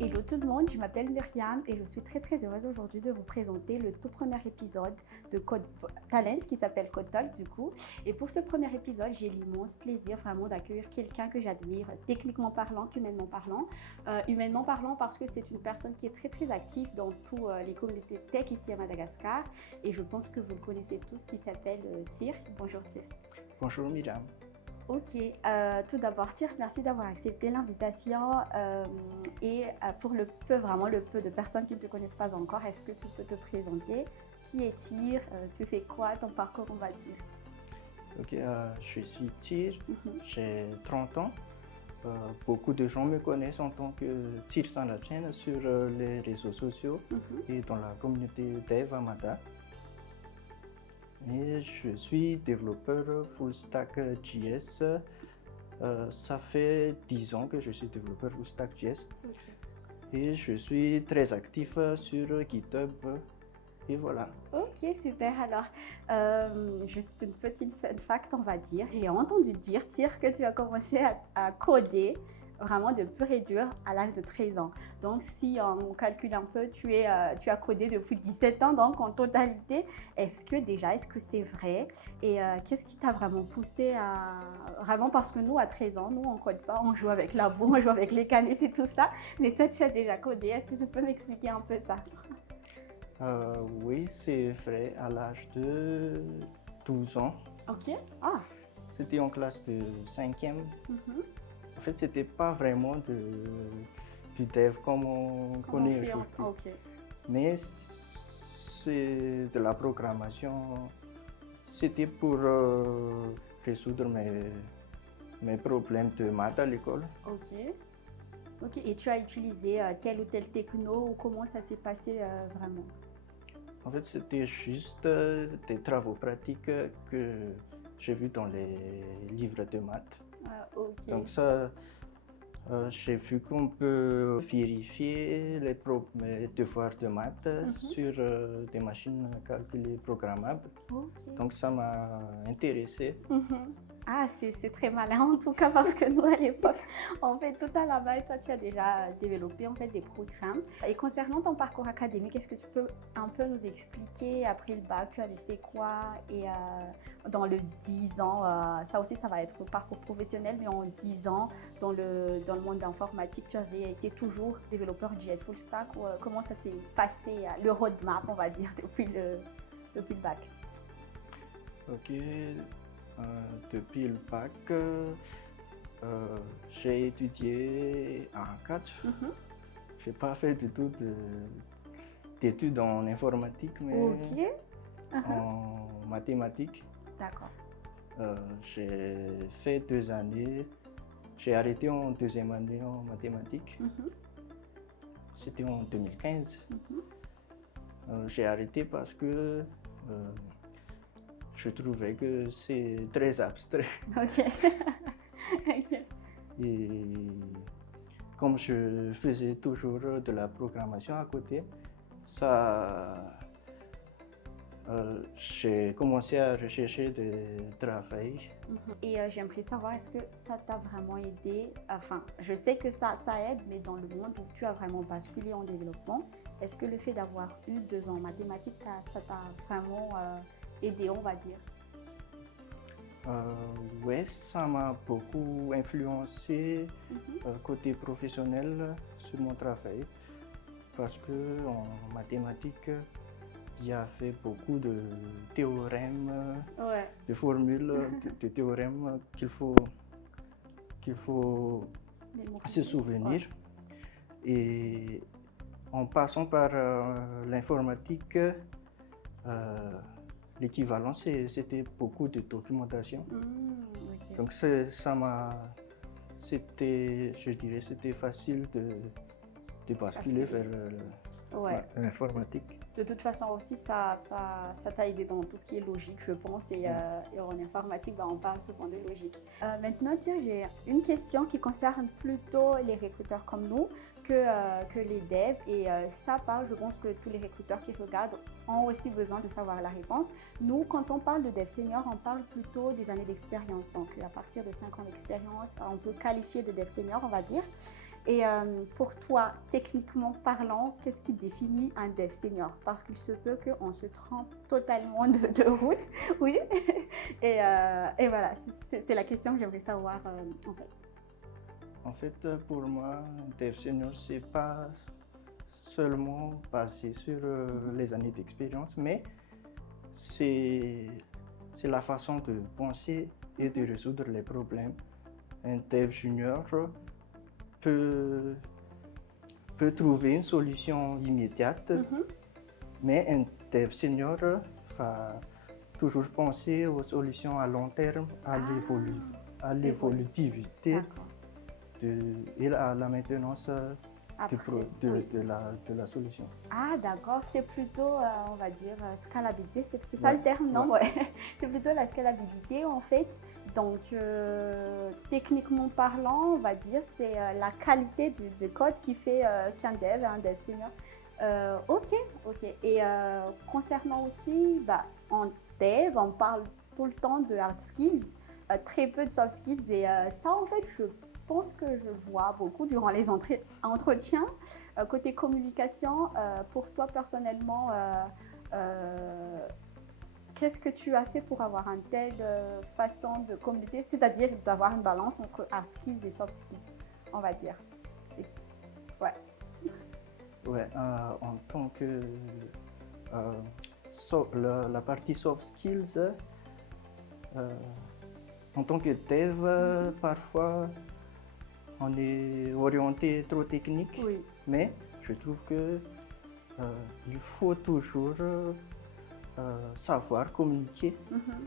Hello tout le monde, je m'appelle Myriam et je suis très heureuse aujourd'hui de vous présenter le tout premier épisode de Code Talent qui s'appelle Code Talk du coup. Et pour ce premier épisode, j'ai l'immense plaisir vraiment d'accueillir quelqu'un que j'admire techniquement parlant qu'humainement parlant. Humainement parlant parce que c'est une personne qui est très active dans toutes les communautés tech ici à Madagascar et je pense que vous le connaissez tous qui s'appelle Tir. Bonjour Tir. Bonjour Myriam. Ok, tout d'abord Tir, merci d'avoir accepté l'invitation et pour le peu de personnes qui ne te connaissent pas encore, est-ce que tu peux te présenter? Qui est Tir? Tu fais quoi? Ton parcours on va dire. Ok, je suis Tir, j'ai 30 ans. Beaucoup de gens me connaissent en tant que Tir Sanlachen sur les réseaux sociaux et dans la communauté dev à Mada. Et je suis développeur full stack JS. Ça fait 10 ans que je suis développeur full stack JS. Et je suis très actif sur GitHub. Et voilà. Ok, super. Alors, juste une petite fun fact, on va dire. J'ai entendu dire, Tir, que tu as commencé à coder vraiment de pur et dur à l'âge de 13 ans. Donc, si on calcule un peu, tu as codé depuis 17 ans, donc en totalité. Est-ce que c'est vrai? Et qu'est-ce qui t'a vraiment poussé à... Vraiment parce que nous, à 13 ans, nous, on ne code pas, on joue avec la boue, on joue avec les canettes et tout ça. Mais toi, tu as déjà codé. Est-ce que tu peux m'expliquer un peu ça? Oui, c'est vrai, à l'âge de 12 ans. Ok. Ah. C'était en classe de 5e. En fait, c'était pas vraiment du dev comme on connaît aujourd'hui. Okay. Mais c'est de la programmation. C'était pour résoudre mes problèmes de maths à l'école. Ok. Et tu as utilisé tel ou tel techno ou comment ça s'est passé vraiment? En fait, c'était juste des travaux pratiques que j'ai vus dans les livres de maths. Okay. Donc ça, j'ai vu qu'on peut vérifier mes devoirs de maths sur des machines calculées programmables. Okay. Donc ça m'a intéressé. Ah, c'est très malin en tout cas parce que nous à l'époque, on fait tout à la base. Toi, tu as déjà développé en fait des programmes. Et concernant ton parcours académique, est-ce que tu peux un peu nous expliquer après le bac, tu avais fait quoi? Et dans le 10 ans, ça aussi, ça va être le parcours professionnel, mais en 10 ans, dans le monde informatique, tu avais été toujours développeur JS Full Stack ou comment ça s'est passé, le roadmap, on va dire, depuis le bac? Ok. Depuis le bac, j'ai étudié en 4. Je n'ai pas fait du tout d'études en informatique, mais en mathématiques. D'accord. J'ai fait 2 années. J'ai arrêté en 2e année en mathématiques. C'était en 2015. J'ai arrêté parce que je trouvais que c'est très abstrait. Ok. Et comme je faisais toujours de la programmation à côté, j'ai commencé à rechercher du travail. Et j'aimerais savoir, est-ce que ça t'a vraiment aidé? Enfin, je sais que ça aide, mais dans le monde où tu as vraiment basculé en développement, est-ce que le fait d'avoir eu 2 ans en mathématiques, ça t'a vraiment aidé, on va dire? Oui, ça m'a beaucoup influencé côté professionnel sur mon travail parce que en mathématiques, il y avait beaucoup de théorèmes, de formules, de théorèmes qu'il faut se souvenir. Et en passant par l'informatique, l'équivalent, c'était beaucoup de documentation. Donc c'était facile de basculer vers l'informatique. De toute façon aussi, ça t'a aidé dans tout ce qui est logique, je pense, et en informatique, on parle souvent de logique. Maintenant, tiens, j'ai une question qui concerne plutôt les recruteurs comme nous que les devs, et ça parle, je pense que tous les recruteurs qui regardent ont aussi besoin de savoir la réponse. Nous, quand on parle de dev senior, on parle plutôt des années d'expérience, donc à partir de 5 ans d'expérience, on peut qualifier de dev senior, on va dire. Et pour toi, techniquement parlant, qu'est-ce qui définit un dev senior? Parce qu'il se peut qu'on se trompe totalement de route, oui. Et voilà, c'est la question que j'aimerais savoir en fait. En fait, pour moi, dev senior, c'est pas seulement basé sur les années d'expérience, mais c'est la façon de penser et de résoudre les problèmes. Un dev junior peut trouver une solution immédiate, mais un dev senior va toujours penser aux solutions à long terme, à l'évolutivité et à la maintenance de la solution. Ah d'accord, c'est plutôt, on va dire, scalabilité, c'est ça le terme, non? Ouais. C'est plutôt la scalabilité en fait. Donc, techniquement parlant, on va dire, c'est la qualité de code qui fait qu'un dev est un dev senior. Ok. Et concernant aussi, en dev, on parle tout le temps de hard skills, très peu de soft skills. Et ça, en fait, je pense que je vois beaucoup durant les entretiens. Côté communication, pour toi personnellement, qu'est-ce que tu as fait pour avoir une telle façon de communiquer, c'est-à-dire d'avoir une balance entre hard skills et soft skills, on va dire. Ouais. Ouais, en tant que la partie soft skills, en tant que dev, parfois on est orienté trop technique, mais je trouve que il faut toujours savoir communiquer,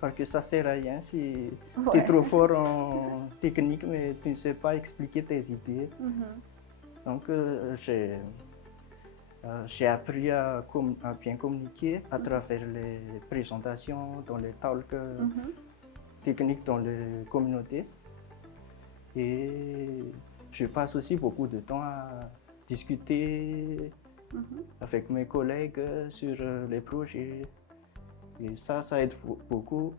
parce que ça ne sert à rien si tu es trop fort en technique, mais tu ne sais pas expliquer tes idées. Donc, j'ai appris à bien communiquer à travers les présentations, dans les talks techniques dans les communautés. Et je passe aussi beaucoup de temps à discuter avec mes collègues sur les projets. Et ça aide beaucoup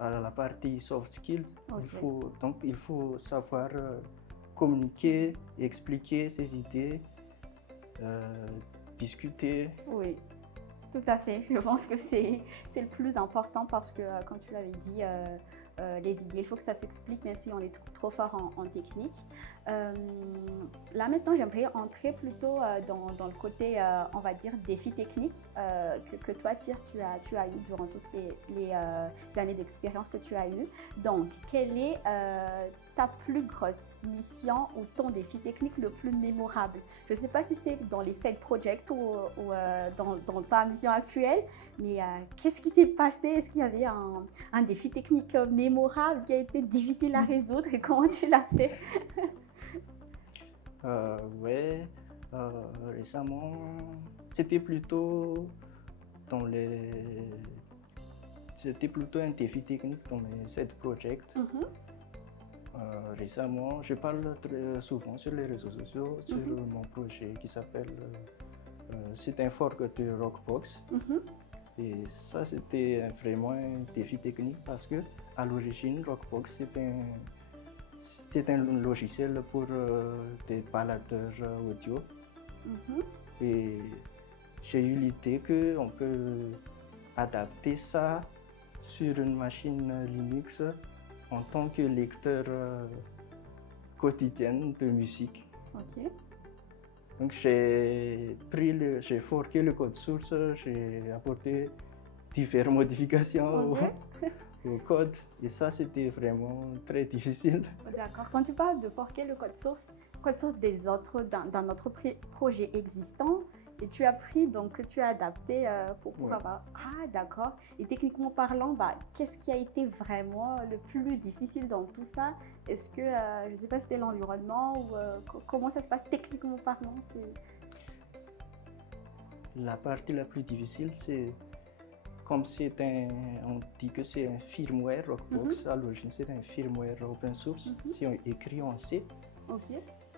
à la partie soft skills. Il faut savoir communiquer, expliquer ses idées, discuter. Oui, tout à fait. Je pense que c'est le plus important parce que, comme tu l'avais dit, les idées, il faut que ça s'explique même si on est trop fort en technique. Là maintenant, j'aimerais entrer plutôt dans le côté, on va dire, défi technique que toi, Tyr, tu as eu durant toutes les années d'expérience que tu as eues. Donc, quelle est ta plus grosse mission ou ton défi technique le plus mémorable? Je ne sais pas si c'est dans les side projects ou dans ta mission actuelle, mais qu'est-ce qui s'est passé? Est-ce qu'il y avait un défi technique mémorable qui a été difficile à résoudre et comment tu l'as fait? Oui, récemment, c'était plutôt un défi technique dans mes side projects. Récemment, je parle très souvent sur les réseaux sociaux sur mon projet qui s'appelle c'est un fork de Rockbox. Et ça, c'était vraiment un défi technique parce que à l'origine, Rockbox, c'est un logiciel pour des baladeurs audio. Et j'ai eu l'idée qu'on peut adapter ça sur une machine Linux en tant que lecteur quotidien de musique. Donc j'ai forqué le code source, j'ai apporté diverses modifications au code et ça c'était vraiment très difficile. D'accord. Quand tu parles de forquer le code source des autres d'un autre projet existant, et tu as pris, donc tu as adapté pour pouvoir avoir... Ah d'accord. Et techniquement parlant, qu'est-ce qui a été vraiment le plus difficile dans tout ça? Est-ce que, je ne sais pas si c'était l'environnement ou comment ça se passe techniquement parlant? La partie la plus difficile, c'est comme on dit que c'est un firmware Rockbox, à l'origine c'est un firmware open source, si on écrit en C.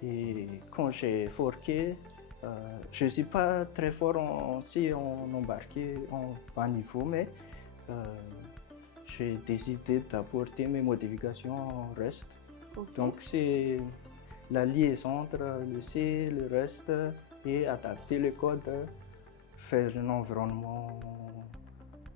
Et quand j'ai forqué, je ne suis pas très fort en C, en embarqué, en bas niveau, mais j'ai décidé d'apporter mes modifications en Rust. Donc c'est la liaison entre le C, le reste et adapter le code, faire un environnement